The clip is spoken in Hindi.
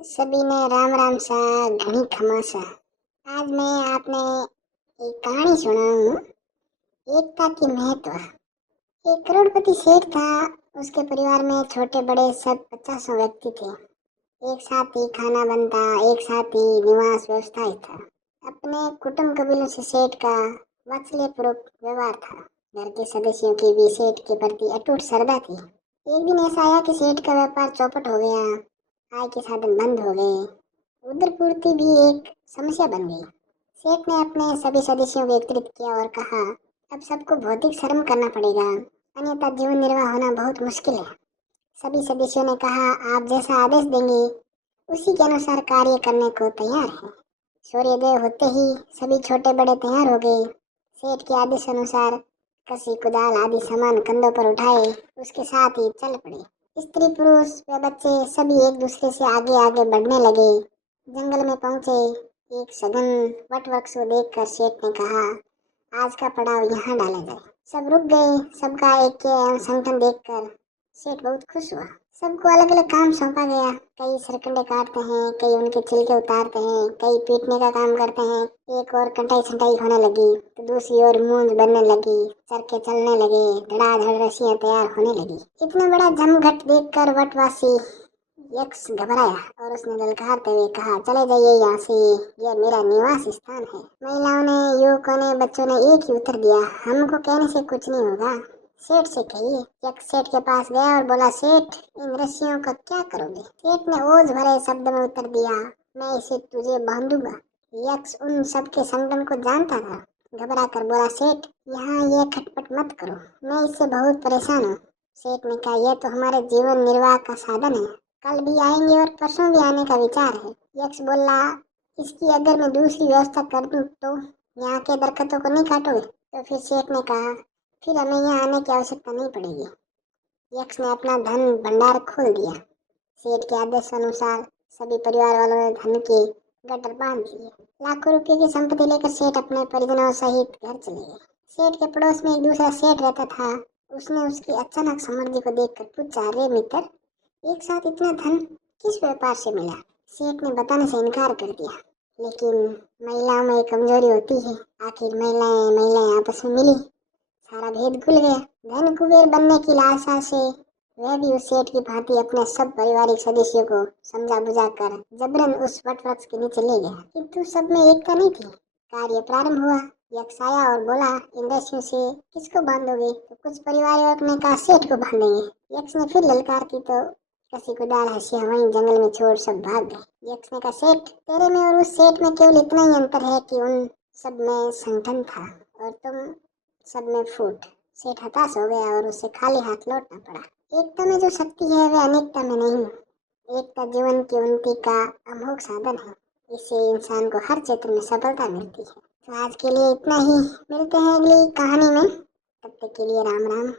सभी ने राम राम सा घनी खमासा। आज मैं आपने एक कहानी सुनाऊं। एकता की महत्व। एक करोड़पति सेठ था। उसके परिवार में छोटे बड़े सब 50 व्यक्ति थे। एक साथ ही खाना बनता, एक साथ ही निवास व्यवस्था ही था। अपने कुटुंब कबीलों से सेठ का वात्सल्य पूर्वक व्यवहार था। घर के सदस्यों की भी सेठ के प्रति अटूट श्रद्धा थी। एक दिन ऐसा आया कि सेठ का व्यापार चौपट हो गया। आय के साधन बंद हो गए। उधर पूर्ति भी एक समस्या बन गई। सेठ ने अपने सभी सदस्यों को एकत्रित किया और कहा, अब सबको भौतिक श्रम करना पड़ेगा, अन्यथा जीवन निर्वाह होना बहुत मुश्किल है। सभी सदस्यों ने कहा, आप जैसा आदेश देंगे उसी के अनुसार कार्य करने को तैयार है। सूर्योदय होते ही सभी छोटे बड़े तैयार हो गए। सेठ के आदेश अनुसार कसी कुदाल आदि सामान कंधों पर उठाए, उसके साथ ही चल पड़े। स्त्री पुरुष व बच्चे सभी एक दूसरे से आगे आगे बढ़ने लगे। जंगल में पहुंचे। एक सघन वट वृक्ष को देखकर सेठ ने कहा, आज का पड़ाव यहाँ डाला जाए। सब रुक गए। सबका एक संगठन देखकर सेठ बहुत खुश हुआ। सबको अलग अलग काम सौंपा गया। कई सरकंडे काटते हैं, कई उनके छिलके उतारते हैं, कई पीटने का काम करते हैं। एक और कटाई छटाई होने लगी तो दूसरी ओर मूंज बनने लगी, चरखे चलने लगे, धड़ाधड़ रस्सियां तैयार होने लगी। इतना बड़ा जमघट देखकर वटवासी यक्ष घबराया और उसने ललकारते हुए कहा, चले जाइए यहाँ से, यह मेरा निवास स्थान है। महिलाओं ने, युवकों ने, बच्चों ने एक ही उत्तर दिया, हमको कहने से कुछ नहीं होगा, सेठ से कहिए। यक्ष सेठ के पास गया और बोला, सेठ इन रस्सियों का क्या करोगे? सेठ ने ओझ भरे शब्द में उत्तर दिया, मैं इसे तुझे बांधूंगा। यक्ष उन सबके संगठन को जानता था। घबरा कर बोला, सेठ यहाँ ये खटपट मत करो, मैं इससे बहुत परेशान हूँ। सेठ ने कहा, यह तो हमारे जीवन निर्वाह का साधन है, कल भी आएंगे और परसों भी आने का विचार है। यक्ष बोला, इसकी अगर मैं दूसरी व्यवस्था कर दूं तो? यहाँ के दरख्तों को नहीं काटोगे? तो फिर सेठ ने कहा, फिर हमें यहाँ आने की आवश्यकता नहीं पड़ेगी। यक्ष ने अपना धन भंडार खोल दिया। सेठ के आदेश अनुसार सभी परिवार वालों ने धन के गट्टर बांध दिए। लाखों रुपए की संपत्ति लेकर सेठ अपने परिजनों सहित घर चले गए। सेठ के पड़ोस में एक दूसरा सेठ रहता था। उसने उसकी अचानक समृद्धि को देखकर पूछा, रे मित्र, एक साथ इतना धन किस व्यापार से मिला? सेठ ने बताने से इनकार कर दिया, लेकिन महिलाओं में कमजोरी होती है। आखिर महिलाएं महिलाएं आपस में मिली, सारा भेद खुल गया। धन कुबेर बनने की लालसा से वह भी उस सेठ की भांति अपने सब पारिवारिक सदस्यों को समझा बुझा कर जबरन उस वट वृक्ष के नीचे ले गया। किंतु सब में एकता नहीं थी। कार्य प्रारंभ हुआ। यक्ष आया और बोला, इन रस्सियों से किसको बांधोगे? तो कुछ परिवारों ने कहा, सेठ को बांधेंगे। यक्ष ने फिर ललकार की तो कसी कुदाल हंसिया वहीं जंगल में छोड़ सब भाग गए। यक्ष ने कहा, सेठ तेरे में और उस सेठ में केवल इतना ही अंतर है कि उन सब में संगठन था और तुम सब में फूट। सेठ हताश हो गया और उसे खाली हाथ लौटना पड़ा। एकता में जो शक्ति है वह अनेकता में नहीं। एकता जीवन की उन्नति का अमोघ साधन है। इससे इंसान को हर क्षेत्र में सफलता मिलती है। तो आज के लिए इतना ही। मिलते हैं अगली कहानी में। तब तक के लिए राम राम।